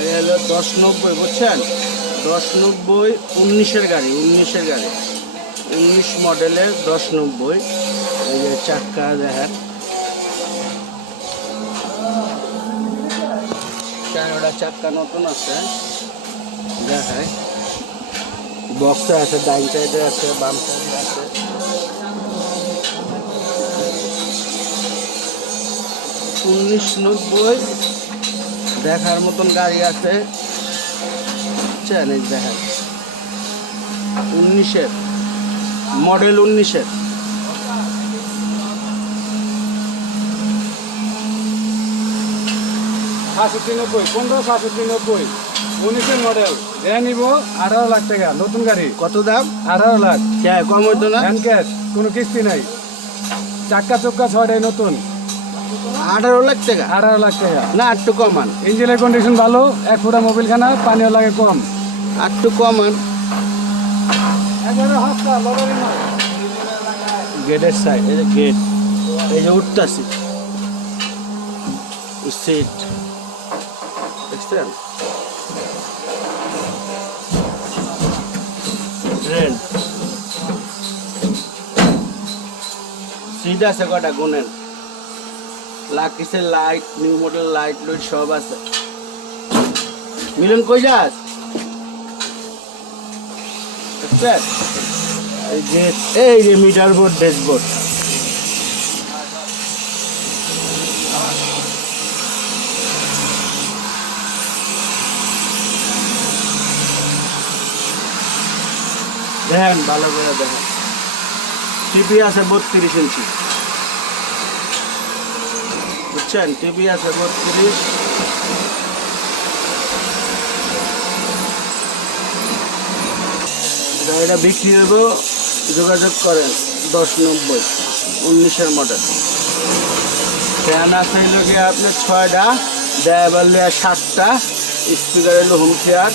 এই হলো 1090 বুঝছেন, 1090 19-এর গাড়ি, 19 মডেলের 1090। এই যে চাক্কা দেখেন, 4টা চাক্কা নতুন আছে, দেখায় বক্সে আছে, ডাইন সাইডে আছে, বাম সাইডে আছে। 1990 দেখার মতন গাড়ি আছে, বুঝছেন? এই দেখেন 19-এর মডেল, 19-এর। 790, 15,790, 19-এর মডেল। দেয়া নিব 18 লাখ টাকা, নতুন গাড়ি। কত দাম? 18 লাখ। কম হইতো না? হ্যান্ড ক্যাশ, কোনো কিস্তি নাই। চাক্কা চক্কা 6টাই নতুন। 18 লাখ টাকা? 18 লাখ টাকা। না, একটু কমান। ইঞ্জিনের কন্ডিশন ভালো, 1 ফুটা মোবিলখানা, পানিও লাগে কম। একটু কমান। গেটের সাইড, এই যে গেট, এই যে উঠতেছি সিট, দেখছেন? ট্রেন সিট আছে কটা গুনেন, লাকিসের light, new model light Luit সব আছে। মিলন কই যাস? দেখছেন? এই গেট, এই যে মিটার বোর্ড, ড্যাশবোর্ড। দেখেন ভালো করে দেখেন, টিভি আছে 32 ইঞ্চি, বুঝছেন? টিভি আছে 32। গাড়িটা বিক্রি হইব, যোগাযোগ করেন। 1090, 19-এর মডেল। ফ্যান আছে হইল গিয়ে আপনার 6টা, ড্রাইভার লিয়া 7টা, স্পিকার হইল হোম থিয়েটার।